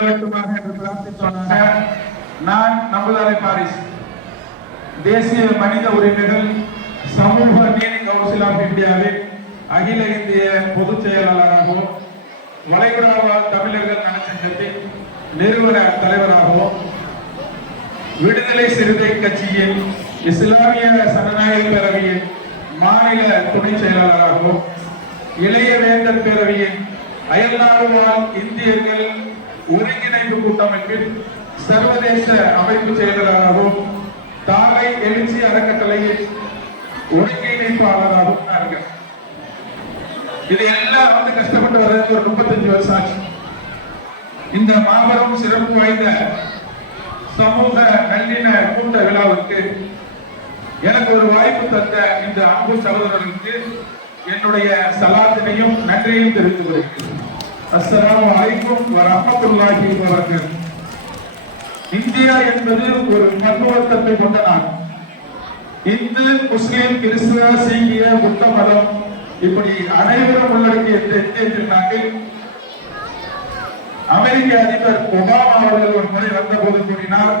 வேண்டுமாக என்று பிரார்த்தித்தோனாக நான் நம்புதாலை பாரிஸ். தேசிய மனித உரிமைகள் சமூக நீதி கவுன்சில் ஆஃப் இந்தியாவின் அகில இந்திய பொதுச் செயலாளராகவும் வளைகுடா தமிழர்கள் நலச்சங்கத்தின் நிறுவன தலைவராகவும் விடுதலை சிறுத்தை கட்சியின் இஸ்லாமிய சனநாயக பேரவையின் மாநில துணை செயலாளராகவும் இளைய வேந்தர் பேரவையின் அயல்நாடு வாழ் இந்தியர்கள் ஒருங்கிணைப்பு கூட்டமைப்பில் சர்வதேச அமைப்பு செயலராகவும் தாரை எழுச்சி அறக்கட்டளையின் ஒருங்கிணைப்பாளராகவும் நான் இது எல்லாம் வந்து கஷ்டப்பட்டு வர்றது ஒரு முப்பத்தஞ்சு வருஷம் ஆச்சு. இந்த மாபெரும் சிறப்பு வாய்ந்த சமூக நல்லின கூட்ட விழாவுக்கு எனக்கு ஒரு வாய்ப்பு தந்த இந்த அன்பு சகோதரர்களுக்கு என்னுடைய சலாத்தினையும் நன்றியையும் தெரிவித்துக் கொள்கிறேன். அஸ்லாம் அலைக்கும் வரஹ்மத்துல்லாஹி இந்தியா என்பது ஒரு பன்முகத்தன்மை கொண்ட நாடு. இந்து முஸ்லிம் கிறிஸ்துவ சீக்கிய புத்த மதம் இப்படி அனைவரும் உள்ளடக்கிய இந்த இந்திய திருநாட்டில் அமெரிக்க அதிபர் ஒபாமா அவர்கள் ஒரு முறை வந்தபோது கூறினார்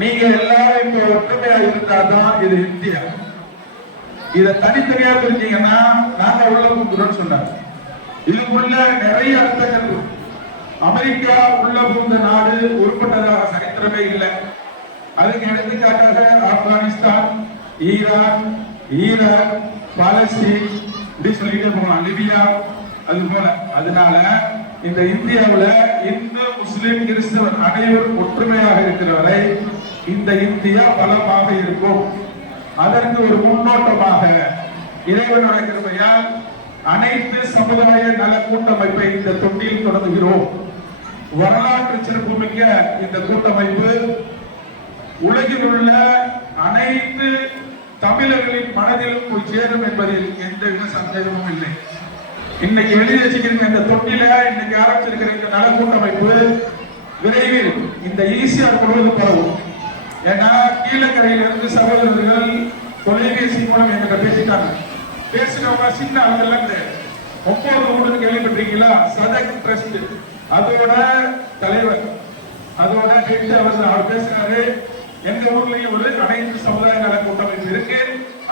நீங்க எல்லாரும் இப்ப ஒற்றுமையா இருந்தாதான் இது இந்தியா. இதை தனித்தனியா பிரிஞ்சீங்கன்னா நாங்க உள்ள கூப்பிடுறோம்னு சொன்னார். இது உள்ள நிறைய அர்த்தங்கள் அமெரிக்கா உள்ள புகுந்த நாடு உருப்பட்டதாக சரித்திரமே இல்லை. அதுக்கு எடுத்துக்காட்டாக ஆப்கானிஸ்தான் ஈரான் ஈராக் பாலஸ்தீன் இப்படி சொல்லிட்டு போகலாம். லிபியா அது போல. அதனால இந்த இந்தியாவில் இந்து முஸ்லிம் கிறிஸ்தவர் அனைவரும் ஒற்றுமையாக இருக்கிற வரை இந்த இந்தியா பலமாக இருக்கும். அதற்கு ஒரு முன்னோட்டமாக இறைவனுடைய கிருமையால் அனைத்து சமுதாய நல கூட்டமைப்பை இந்த தொண்டியில் தொடங்குகிறோம். வரலாற்று சிறப்புமிக்க இந்த கூட்டமைப்பு உலகில் உள்ள அனைத்து தமிழர்களின் மனதிலும் போய் சேரும் என்பதில் எந்தவித சந்தேகமும் இல்லை. இன்னைக்கு எழுதி வச்சுக்கிறீங்க இந்த தொட்டில இன்னைக்கு ஆரம்பிச்சிருக்கிற இந்த நல கூட்டமைப்பு விரைவில் இந்த ஈசிஆர் முழுவதும் பரவும். ஏன்னா கீழக்கரையிலிருந்து சகோதரர்கள் பேசினவங்க சின்ன ஆளுங்கெல்லாம் கிடையாது ஒன்பது ஊடுன்னு கேள்விப்பட்டிருக்கீங்களா? சதக் ட்ரஸ்ட் அதோட தலைவர் அதோட ஹெட் அவர் அவர் பேசினாரு எங்க ஊர்லயும் ஒரு அனைத்து சமுதாய நல கூட்டமைப்பு இருக்கு.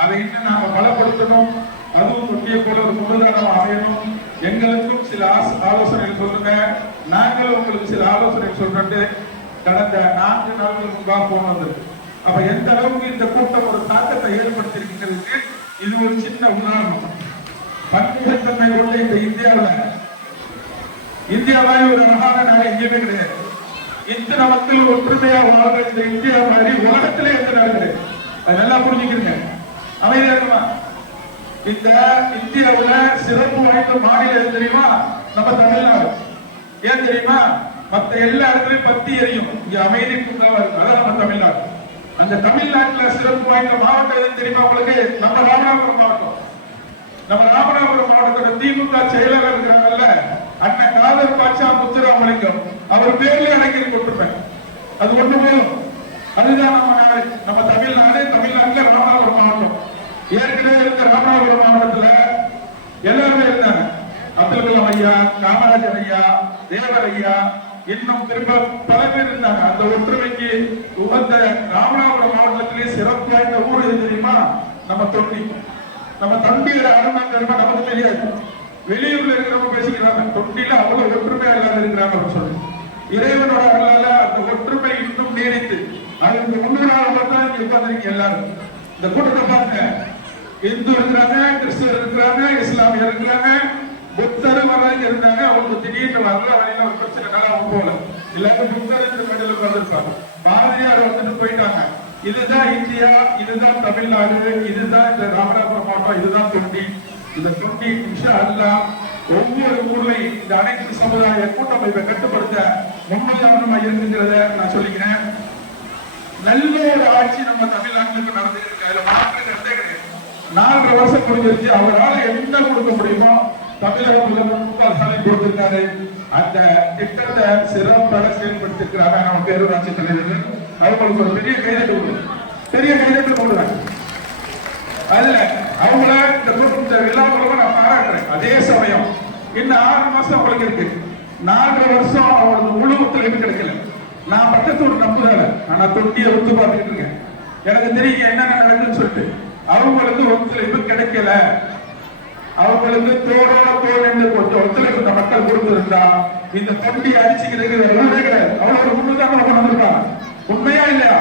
அதை இன்னும் நாம பலப்படுத்தணும். அதுவும் தொட்டிய போல ஒரு பொருளாதாரம் அமையணும். எங்களுக்கும் சில ஆலோசனைகள் சொல்லுங்க. நாங்களும் உங்களுக்கு சில ஆலோசனை சொல்றேன் கடந்த நான்கு நாட்கள் முன்பாக போனது. அப்ப எந்த அளவுக்கு இந்த கூட்டம் ஒரு தாக்கத்தை ஏற்படுத்தியிருக்கிறதுக்கு இது ஒரு சின்ன உதாரணம் பன்முகத்தன்மை உள்ள இந்த இந்தியாவுல மாதிரி ஒரு அழகான நாடு எங்கேயுமே கிடையாது. இத்தனை மக்கள் ஒற்றுமையா வாழ்ற இந்த இந்தியா மாதிரி உலகத்திலே எந்த நாடு கிடையாது. அது நல்லா புரிஞ்சுக்கிறீங்க அமைதியா இருக்குமா இந்த இந்தியாவுல சிறப்பு வாய்ந்த மாநிலம் எது தெரியுமா? நம்ம தமிழ்நாடு. ஏன் தெரியுமா? மத்த எல்லா இடத்துலயும் பத்தி எரியும். இங்க அமைதி பூங்காவா இருக்கு. அதான் நம்ம தமிழ்நாடு. அந்த தமிழ்நாட்டுல சிறப்பு வாய்ந்த மாவட்டம் எது தெரியுமா உங்களுக்கு? நம்ம ராமநாதபுரம் மாவட்டம். நம்ம ராமநாதபுரம் மாவட்டத்தோட திமுக செயலாளர் இருக்கிறாங்கல்ல அண்ணன் காதர் பாட்சா முத்துராமலிங்கம். அவர் பேர்ல அடங்கி கொடுத்துருப்பேன் அது ஒண்ணு போதும். அதுதான் நம்ம நாடு. நம்ம தமிழ்நாடு தமிழ்நாட்டுல ராமநாதபுரம் மாவட்டம். ஏற்கனவே இருந்த ராமநாதபுரம் மாவட்டத்துல எல்லாருமே இருந்தாங்க. அப்துல் கலாம் ஐயா காமராஜர் ஐயா தேவர் ஐயா இன்னும் திரும்ப பல பேர் இருந்தாங்க. அந்த ஒற்றுமைக்கு உகந்த ராமநாத சிறப்பு வாய்ந்த ஊர் எது தெரியுமா? நம்ம தொண்டி நம்ம தம்பியோட அருமை தெரியுமா? நமக்கு தெரியாது வெளியூர்ல இருக்கிறவங்க பேசிக்கிறாங்க. தொண்டில அவ்வளவு ஒற்றுமையா இல்லாத இருக்கிறாங்க அப்படின்னு சொல்லி. இறைவனோட அருளால அந்த ஒற்றுமை இன்னும் நீடித்து அதுக்கு முன்னூறாவது தான் இங்க உட்காந்துருக்கீங்க எல்லாரும். இந்த கூட்டத்தை பாருங்க. இந்து இருக்கிறாங்க கிறிஸ்துவர் இருக்கிறாங்க இஸ்லாமியர் இருக்கிறாங்க. புத்தர் வராங்க இருந்தாங்க. அவங்க திடீர்னு வரல வழியில ஒரு பிரச்சனைனால அவங்க போல. எல்லாரும் புத்தர் இந்த மண்டல உட்கார்ந்துருப்பாங்க. பாரதியார் வந்துட்டு போயிட்டாங்க. இதுதான் இந்தியா இதுதான் தமிழ்நாடு இதுதான் இந்த ராமநாதபுரம் மாவட்டம் இதுதான் தொண்டி இந்த தொண்டி இன்ஷா அல்லாஹ் ஒவ்வொரு ஊர்லையும் இந்த அனைத்து சமுதாய கூட்டமைப்பை கட்டுப்படுத்த முன்னுதாரணமா இருக்குங்கிறத நான் சொல்லிக்கிறேன். நல்ல ஒரு ஆட்சி நம்ம தமிழ்நாட்டுக்கு நடந்துட்டு இருக்கு. அதுல மாற்று கருத்தே கிடையாது. நாலரை வருஷம் முடிஞ்சிருச்சு. அவரால் என்ன கொடுக்க முடியுமோ தமிழக முதல்வர் மு க ஸ்டாலின் கொடுத்திருக்காரு. அந்த திட்டத்தை சிறப்பாக செயல்படுத்திருக்கிறாங்க நம்ம பேரூராட்சி தலைவர்கள். அவங்களுக்கு ஒரு பெரிய கைதட்டு கொடுங்க பெரிய கைதட்டு கொடுக்குறாங்க அதுல அவங்கள இந்த கூட்டம் இந்த விழா நான் பாராட்டுறேன். அதே சமயம் இன்னும் ஆறு மாசம் உங்களுக்கு இருக்கு. நாலரை வருஷம் அவங்களுக்கு முழு ஒத்துழைப்பு கிடைக்கல. நான் பக்கத்து ஒரு நம்புதால ஆனா தொட்டியை ஒத்து பார்த்துட்டு இருக்கேன். எனக்கு தெரியும் என்னென்ன நடக்குதுன்னு சொல்லிட்டு. அவங்களுக்கு ஒத்துழைப்பு கிடைக்கல. அவங்களுக்கு தோளோட தோல் என்று கொஞ்சம் ஒத்துழைப்பு இந்த மக்கள் கொடுத்திருந்தா இந்த தொண்டி அடிச்சுக்கிறதுக்கு அவ்வளவு முன்னுதாரணம் கொண்டு வந்திருக்காங்க உண்மையா இல்லையா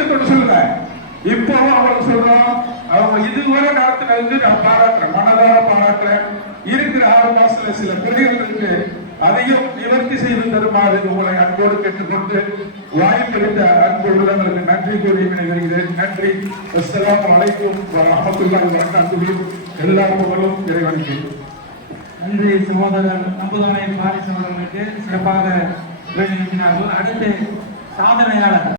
அவ்வளவு சொல்லுங்க. இப்பவும் அவங்களுக்கு சொல்றோம் அவங்க இதுவரை நடத்தினதுக்கு நான் பாராட்டுறேன் மனதார பாராட்டுறேன். இருக்கிற ஆறு மாசத்துல சில குறைகள் இருக்கு. அதையும் நிவர்த்தி செய்து தருமாறு உங்களை அன்போடு கேட்டுக்கொண்டு வாய்ப்பளித்த அன்பு உள்ளவர்களுக்கு நன்றி கூறி விடைபெறுகிறேன். நன்றி. அஸ்ஸலாமு எல்லா புகழும் இறைவனுக்கு. நன்றி சகோதரர். நம்புதானை பாரிஸ் அவர்களுக்கு சிறப்பாக வழிநடத்தினார்கள் அடுத்து சாதனையாளர்.